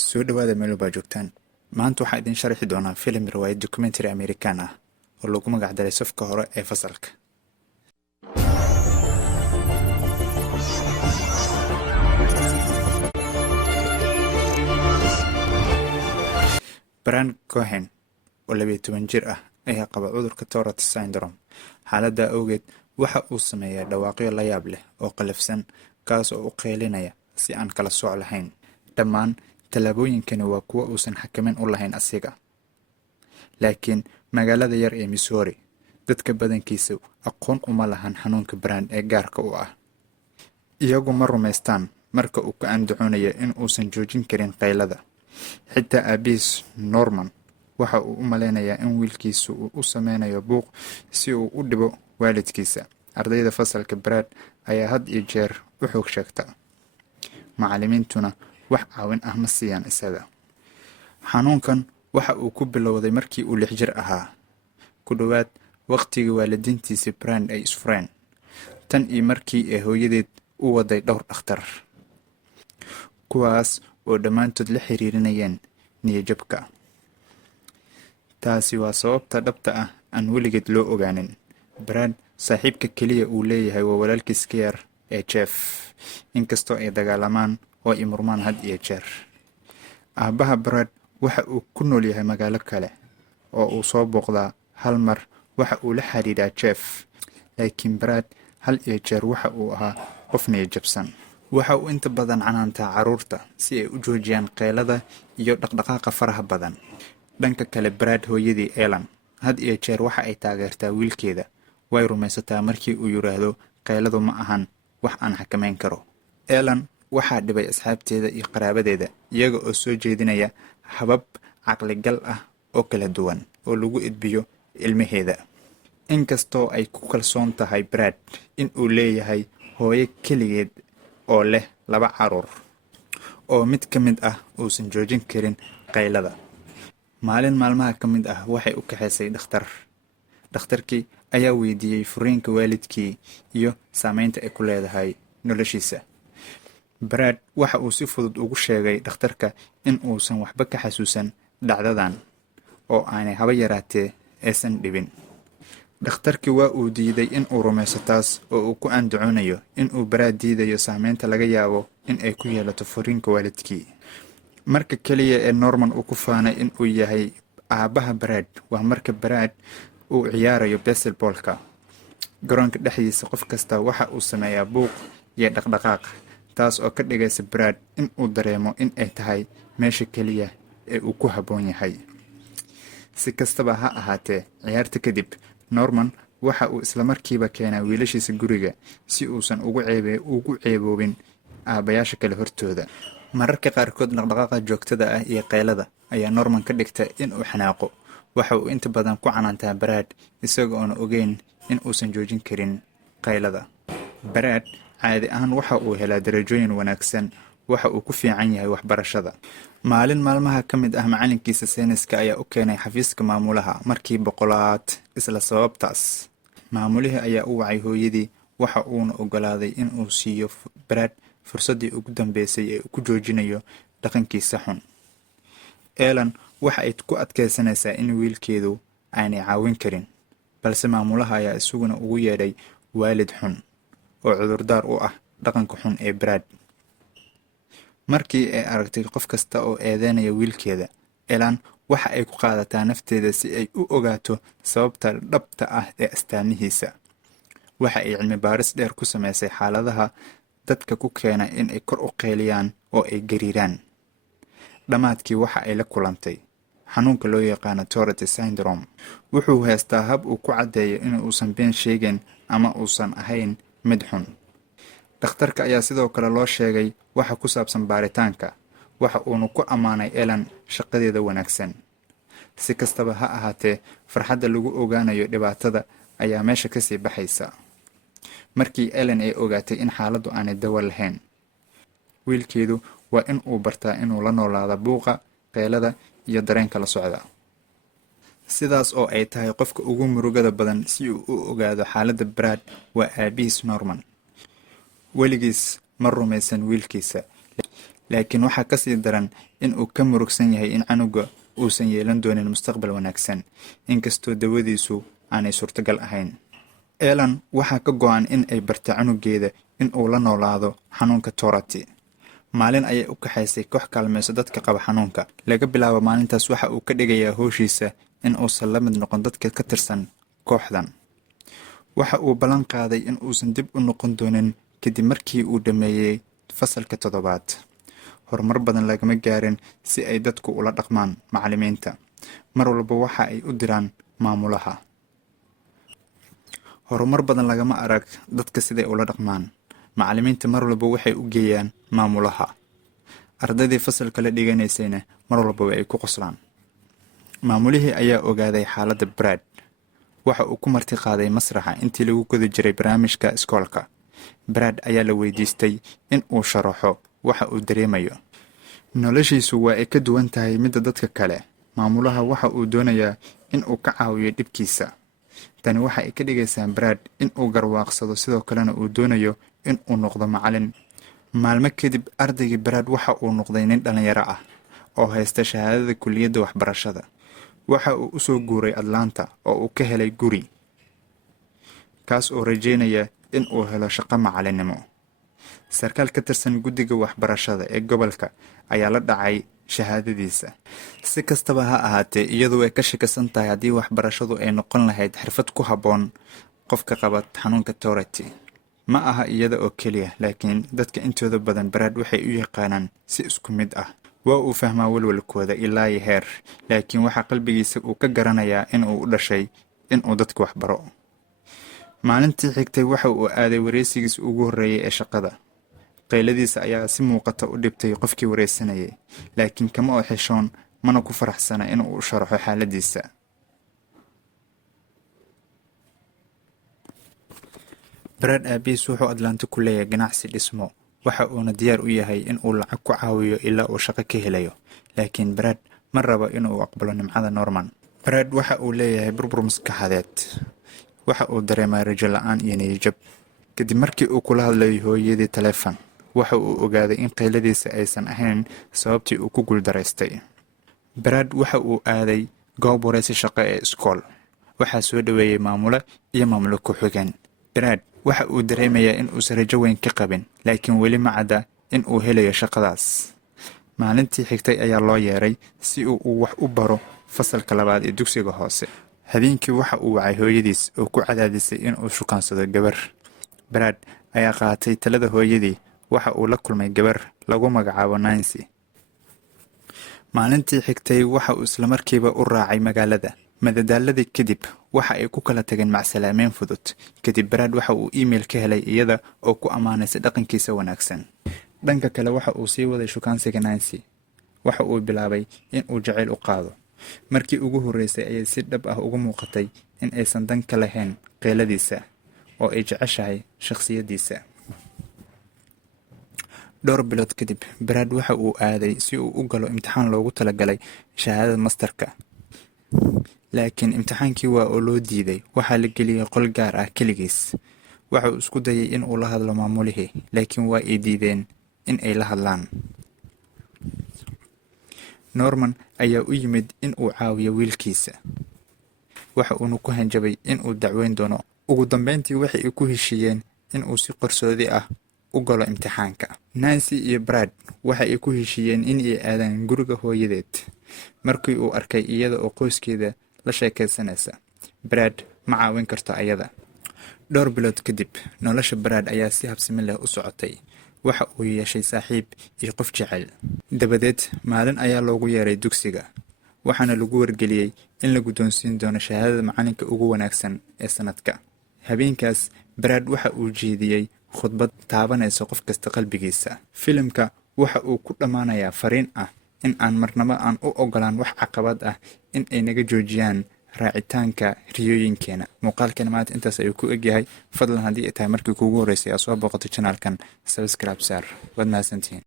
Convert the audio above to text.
soo dhawaada meel walbaa joogtaan. Maanta waxaan idin sharxi doonaa filim riwaayad documentary American ah oo lagu magac daray safka hore ee fasalka. Brian Cohen oo 12 jir ah ayaa qaba cudurka Tourette syndrome. Xaaladda awgeed waxa uu sameeyaa dhawaaqyo la yaab leh oo qalafsan kaas oo u qeylinaya si aan kala sooc lahayn. Dhammaan talaabooyinkani waa kuwa uusan xakameyn u lahayn asiga. Laakiin magaalada yar ee Missouri, dadka badankiisa aqoon uma lahan xanuunka Brian ee gaarka u ah. Iyagu ma rumaystaan marka uu ka andacoonayo in uusan joojin karin qaylada. Xitaa aabihiis Norman waxa uu u maleynayaa in wiilkiisu uu u sameynayo buuq si uu u dhibo waalidkiisa. Ardayda fasalka Brad ayaa had iyo jeer u xoog sheegta. Macallimiintuna wax caawin ah ma siiyaan isaga. Xanuunkan waxa uu ku bilowday markii uu 6 jir ahaa. Ku dhawaad waqtigii waalidiintiisa Brian ay isfureen. Tan iyo markii ay hooyadeed u waday dhowr dhakhtar, kuwaas oo dhammaantood la xiriirinayeen niyad-jabka. Taasi waa sababta dhabta ah aan weligeed loo ogaanin. Brad saaxiibka kaliya uu leeyahay waa walaalkiis ka yar ee Jeff, inkastoo ay dagaalamaan oo ay murmaan had iyo jeer. Aabaha Brad waxa uu ku nool yahay magaalo kale oo uu soo booqdaa hal mar waxa uu la xiriiraa Jeff, laakiin Brad hal iyo jeer waxa uu ahaa qof niyad-jabsan. Waxa uu inta badan canaantaa carruurta si ay u joojiyaan qaylada iyo dhaqdhaqaaqa faraha badan. Dhanka kale, Brad hooyadii Ellen had iyo jeer waxa ay taageertaa wiilkeeda. Way rumaysataa markii uu yiraahdo qayladu ma ahan wax aan xakameyn karo. Ellen waxaa dhibay asxaabteeda iyo qaraabadeeda iyaga oo soo jeedinaya habab caqli-gal ah oo kala duwan oo lagu edbiyo ilmaheeda. Inkastoo ay ku kalsoon tahay Brad in uu leeyahay hooyo keligeed oo leh 2 carruur oo mid ka mid ah uusan joojin karin qaylada. Maalin maalmaha ka mid ah waxay u kaxaysay dhakhtar. Dhakhtarkii ayaa weydiiyey furiinka waalidkii iyo saameynta ay ku leedahay noloshiisa. Brad waxa uu si fudud ugu sheegay dhakhtarka in uusan waxba ka xasuusan dhacdadan oo aanay haba yaraatee aysan dhibin. Dhakhtarkii waa uu diiday in uu rumayso taas oo uu ku andacoonayo in uu Brad diidayo saameynta laga yaabo in ay ku yeelato furiinka waalidkii. Marka kaliya ee Norman uu ku faanay in uu yahay aabaha Brad waa marka Brad uu ciyaarayo baseball-ka. Garoonka dhexdiisa qof kasta waxa uu sameeyaa buuq iyo dhaqdhaqaaq, taas oo ka dhigaysa Brad in uu dareemo in ay tahay meesha kaliya ee uu ku habboon yahay. Si kastaba ha ahaatee, ciyaarta kadib, Norman waxa uu isla markiiba keenaa wiilashiisa guriga si uusan ugu ceeboobin aabayaasha kale hortooda. Mararka qaarkood dhaqdhaqaaqa joogtada ah iyo qaylada ayaa Norman ka dhigta in uu xanaaqo. Waxa uu inta badan ku canaantaa Brad isaga oo ogeyn in uusan joojin karin qaylada. Brad caadi ahaan waxa uu helaa darajooyin wanaagsan, waxa uu ku fiican yahay waxbarashada. Maalin maalmaha ka mid ah macalinkiisa sayniska ayaa u keenay xafiiska maamulaha markii boqolaad isla sababtaas. Maamulihii ayaa u wacay hooyadii waxa uuna ogolaaday in uu siiyo Brad fursaddii ugu dambeysay ee uu ku joojinayo dhaqankiisa xun. Ellen waxa ay ku adkaysanaysaa in wiilkeedu aanay caawin karin, balse maamulaha ayaa isaguna ugu yeedhay waalid xun oo cudurdaar u ah dhaqanka xun ee Brad. Markii ay aragtay qof kasta oo eedeynaya wiilkeeda, Ellen waxa ay ku qaadataa nafteeda si ay u ogaato sababta dhabta ah ee astaamihiisa. Waxa ay cilmi baaris dheer ku samaysay xaaladaha dadka ku keena in ay kor u qeyliyaan oo ay gariiraan. Dhamaadkii waxa ay la kulantay xanuunka loo yaqaano Tourette syndrome. Wuxuu haystaa hab uu ku caddeeyo in uusan been sheegin ama uusan ahayn mid xun. Dhakhtarka ayaa sidoo kale loo sheegay waxa ku saabsan baaritaanka, waxa uuna ku ammaanay Ellen shaqadeeda wanaagsan. Si kastaba ha ahaatee, farxadda lagu ogaanayo dhibaatada ayaa meesha ka sii baxaysa. Markii Ellen ay ogaatay in xaaladdu aanay dawo lahayn, wiilkeedu waa in uu bartaa inuu la noolaado buuqa, qaylada iyo dareenka la socda. Sidaas oo ay tahay, qofka ugu murugada badan si uu u ogaado xaaladda Brad waa aabihiis Norman. Weligiis ma rumaysan wiilkiisa, laakiin waxaa ka sii daran in uu ka murugsan yahay in canuga uusan yeelan doonin mustaqbal wanaagsan, inkastoo dawadiisu aanay suurtagal ahayn. Ellen waxaa ka go'an in ay barto canugeeda in uu la noolaado xanuunka Tourette. Maalin ayay u kaxaysay koox kaalmayso dadka qaba xanuunka. Laga bilaabo maalintaas waxa uu ka dhigayaa howshiisa in uusan la mid noqon dadka ka tirsan kooxdan. Waxa uu ballan qaaday in uusan dib u noqon doonin kadib markii uu dhammeeyey fasalka 7. Horumar badan lagama gaarin si ay dadku ula dhaqmaan macallimiinta. Mar walba waxa ay u diraan maamulaha. Horumar badan lagama arag dadka siday ula dhaqmaan. Macallimiinta mar walba waxay u geeyaan maamulaha. Ardaydii fasalka la dhiganaysayna mar walba ay ku qoslaan. Maamulihii ayaa ogaaday xaaladda Brad. Waxa uu ku marti qaaday masraxa intii lagu guda jiray barnaamijka iskoolka. Brad ayaa la weydiistay in uu sharaxo waxa uu dareemayo. Noloshiisu waa ay ka duwan tahay midda dadka kale. Maamulaha waxa uu doonayaa in uu ka caawiyo dhibkiisa. Tani waxa ay ka dhigaysaa Brad in uu garwaaqsado, sidoo kalena uu doonayo in uu noqdo macallin. Maalmo kadib ardaygii Brad waxa uu noqday nin dhalinyaro ah oo haysta shahaadada kulliyadda waxbarashada. Waxa uu u soo guuray Atlanta oo uu ka helay guri, kaas oo rajeynaya in uu helo shaqo macallinimo. Sarkaal ka tirsan guddiga waxbarashada ee gobolka ayaa la dhacay shahaadadiisa. Si kastaba ha ahaatee, iyadu way ka shakisan tahay haddii waxbarashadu ay noqon lahayd xirfad ku habboon qofka qaba xanuunka Tourette. Ma aha iyada oo keliya, laakiin dadka intooda badan Brad waxay u yaqaanaan si isku mid ah. Waa uu fahmaa walwalkooda ilaa iyo heer, laakiin waxa qalbigiisa uu ka garanayaa in uu u dhashay in uu dadka wax baro. Maalintii xigtay waxa uu aaday wareysigiisa ugu horreeyay ee shaqada. Qayladiisa ayaa si muuqata u dhibtay qofkii wareysanayay, laakiin kama oo xishoon mana ku faraxsana in uu u sharaxo xaaladiisa. Brad aabihiis wuxuu Atlanta ku leeyahay ganacsi dhismo. Waxa uuna diyaar u yahay in uu lacag ku caawiyo ilaa uu shaqo ka helayo, laakiin Brad ma rabo in uu aqbalo nimcada Norman. Brad waxa uu leeyahay burbur maskaxeed. Waxa uu dareemay rajo la'aan iyo niyad-jab. Kadib markii uu kula hadlayay hooyadii taleefan, waxa uu ogaaday in qayladiisa aysan ahayn sababtii uu ku guuldaraystay. Brad waxa uu aaday goob wareysi shaqo ee iskool. Waxaa soo dhaweeyay maamule iyo maamulo ku-xigeen. Brad waxa uu dareemayaa in uusan rajo weyn ka qabin, laakiin weli ma cadda in uu helayo shaqadaas. Maalintii xigtay ayaa loo yeeray si uu wax u baro fasalka 2 ee dugsiga hoose. Habeenkii waxa uu wacay hooyadiis oo ku cadaadisay in uu shukaansado gabar. Brad ayaa qaatay talada hooyadii. Waxa uu la kulmay gabar lagu magacaabo Nancy. Maalintii xigtay waxa uu isla markiiba u raacay magaalada. Madadaaladii kadib waxa ay ku kala tageen macsalaameyn fudud. Kadib Brad waxa uu email ka helay iyada oo ku ammaanaysa dhaqankiisa wanaagsan. Dhanka kale waxa uu sii waday shukaansiga Nancy. Waxa uu bilaabay in uu jacayl u qaado. Markii ugu horeysay ayay si dhab ah ugu muuqatay in aysan dan ka lahayn qayladiisa oo ay jeceshahay shakhsiyadiisa. Dhowr bilood kadib, Brad waxa uu aaday si uu u galo imtixaan loogu talagalay shahaadada masterka. Laakiin imtixaankii waa oo loo diiday. Waxaa la geliyay qol gaar ah keligiis. Waxa uu isku dayay in uu la hadlo maamulihii, laakiin waa ay diideen in ay la hadlaan. Norman ayaa u yimid in uu caawiyo wiilkiisa. Waxa uuna ku hanjabay in uu dacweyn doono. Ugu dambeyntii waxay ku heshiiyeen in uu si qarsoodi ah u galo imtixaanka. Nancy iyo Brad waxa ay ku heshiiyeen in ay aadaan guriga hooyadeed. Markii uu arkay iyada oo qoyskeeda la sheekaysanaysa, Brad ma caawin karto ayada. Dhowr bilood kadib, nolosha Brad ayaa si habsami leh u socotay. Waxa uu yeeshay saaxiib iyo qof jecel. Dabadeed, maalin ayaa loogu yeeray dugsiga. Waxaana lagu wargeliyay in la guddoonsiin doono shahaadada macalinka ugu wanaagsan ee sanadka. Habeenkaas, Brad waxa uu jeediyay khudbad taabanaysa qof kasta qalbigiisa. Filimka waxa uu ku dhammaanayaa fariin ah in aan marnaba aan u ogolaan wax caqabad ah in ay naga joojiyaan raacitaanka riyooyinkeena. Muuqaalkan maanta intaas ayuu ku egyahay. Fadlan haddii ay tahay markii kuugu horeysay aad soo booqato channelkan, subscribe saar. Waad mahadsantihiin.